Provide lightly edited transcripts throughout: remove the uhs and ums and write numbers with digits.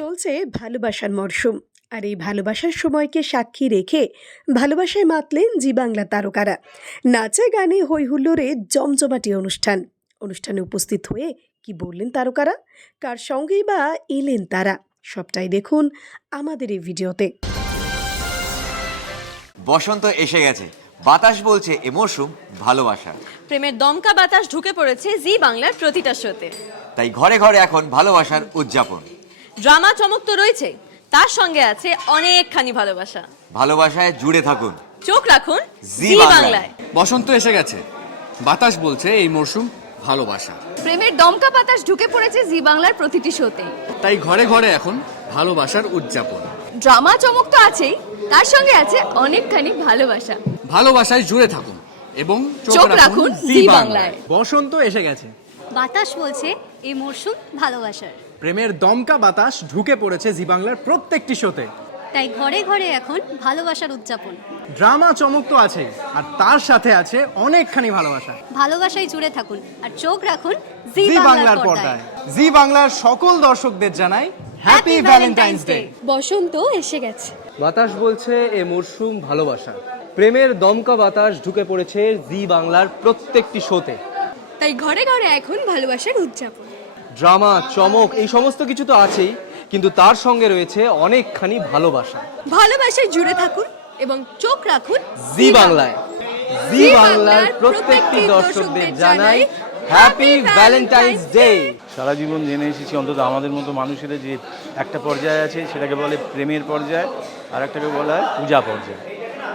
চলছে ভালোবাসার মরশুম। আর এই ভালোবাসার সময়কে সাক্ষী রেখে ভালোবাসায় মাতলেন জি বাংলা তারকারা। নাচে গানে হই হুল্লোড়ে জমজমাটি অনুষ্ঠানে উপস্থিত হয়ে কি বললেন তারকারা, কার সঙ্গেই বা এলেন তারা, সবটাই দেখুন আমাদের এই ভিডিওতে। বসন্ত এসে গেছে, বাতাস বলছে এ মরশুম ভালোবাসা। প্রেমের দমকা বাতাস ঢুকে পড়েছে জি বাংলার প্রতিটা শোতে। তাই ঘরে ঘরে এখন ভালোবাসার উদযাপন। ড্রামা চমক তো রয়েছে, তার সঙ্গে আছে অনেকখানি ভালোবাসা। ভালোবাসায় জুড়ে থাকুন, চোখ রাখুন জি জি বাংলায়। বাংলায়। বসন্ত এসে গেছে, বাতাস বলছে এই মরশুম ভালোবাসা। প্রেমের দমকা বাতাস ঢুকে পড়েছে জি বাংলার প্রতিটি শোতে। তাই ঘরে ঘরে এখন ভালোবাসার উদযাপন। ড্রামা চমক তো আছেই, তার সঙ্গে আছে অনেকখানি ভালোবাসা। ভালোবাসায় জুড়ে থাকুন এবং চোখ রাখুন জি বাংলায়। বসন্ত এসে গেছে, বাতাস বলছে এই মরশুম ভালোবাসার। প্রেমের দমকা বাতাস ঢুকে পড়েছে জি বাংলার প্রত্যেকটি শোতে। তাই ঘরে ঘরে এখন ভালোবাসার উদযাপন। ড্রামা চমক তো আছে, আর তার সাথে আছে অনেকখানি ভালোবাসা। ভালোবাসায় জুড়ে থাকুন আর চোখ রাখুন জি বাংলার পর্দায়। জি বাংলার সকল দর্শকদের জানাই হ্যাপি ভ্যালেন্টাইন্স ডে। বসন্ত এসে গেছে, বাতাস বলছে এ মরশুম ভালোবাসা। প্রেমের দমকা বাতাস ঢুকে পড়েছে জি বাংলার প্রত্যেকটি শোতে। তাই ঘরে ঘরে এখন ভালোবাসার উদযাপন। ড্রামা চমক এই সমস্ত কিছু তো আছেই, কিন্তু তার সঙ্গে রয়েছে অনেকখানি ভালোবাসা। ভালোবাসায় জুড়ে থাকুন এবং চোখ রাখুন জি বাংলায়। জি বাংলার প্রত্যেকটি দর্শকদের জানাই হ্যাপি ভ্যালেন্টাইন্স ডে। সারা জীবন জেনে এসেছি, অন্তত আমাদের মতো মানুষের যে একটা পর্যায়ে আছে সেটাকে বলে প্রেমের পর্যায়, আর একটাকে বলা হয় পূজা পর্যায়।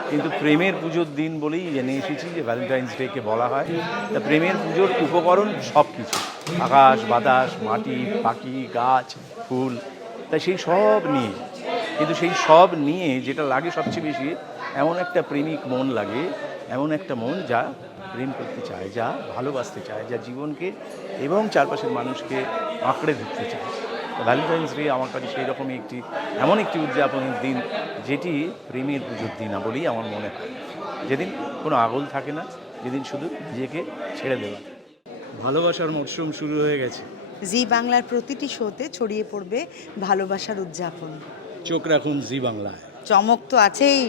কিন্তু প্রেমের পুজোর দিন বলেই জেনে এসেছি যে ভ্যালেন্টাইন্স ডেকে বলা হয়। তা প্রেমের পুজোর উপকরণ সব কিছু, আকাশ বাতাস মাটি পাখি গাছ ফুল, তাই সেই সব নিয়ে, কিন্তু সেই সব নিয়ে যেটা লাগে সবচেয়ে বেশি, এমন একটা প্রেমিক মন লাগে, এমন একটা মন যা প্রেম করতে চায়, যা ভালোবাসতে চায়, যা জীবনকে এবং চারপাশের মানুষকে আঁকড়ে ধরতে চায়। ভ্যালেন্টাইন্স ডে আমার কাছে সেই রকমই এমন একটি উদযাপনের দিন, যেটি প্রেমের পুজোর দিন না বলেই আমার মনে হয়। যেদিন কোনো আগল থাকে না, যেদিন শুধু নিজেকে ছেড়ে দেওয়া। ভালোবাসার মরশুম শুরু হয়ে গেছে। জি বাংলার প্রতিটি শোতে ছড়িয়ে পড়বে ভালোবাসার উদযাপন। চোখ রাখুন জি বাংলায়, চমক তো আছেই,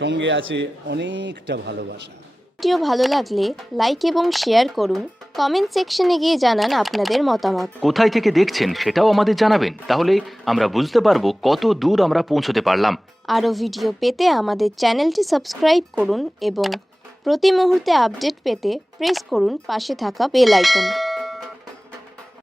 সঙ্গে আছে অনেকটা ভালোবাসা। ভিডিও ভালো লাগলে লাইক এবং শেয়ার করুন, কমেন্ট সেকশনে গিয়ে জানান আপনাদের মতামত। কোথায় থেকে দেখছেন সেটাও আমাদের জানাবেন, তাহলে আমরা বুঝতে পারবো কত দূর আমরা পৌঁছতে পারলাম। আরও ভিডিও পেতে আমাদের চ্যানেলটি সাবস্ক্রাইব করুন এবং প্রতি মুহূর্তে আপডেট পেতে প্রেস করুন পাশে থাকা বেল আইকন।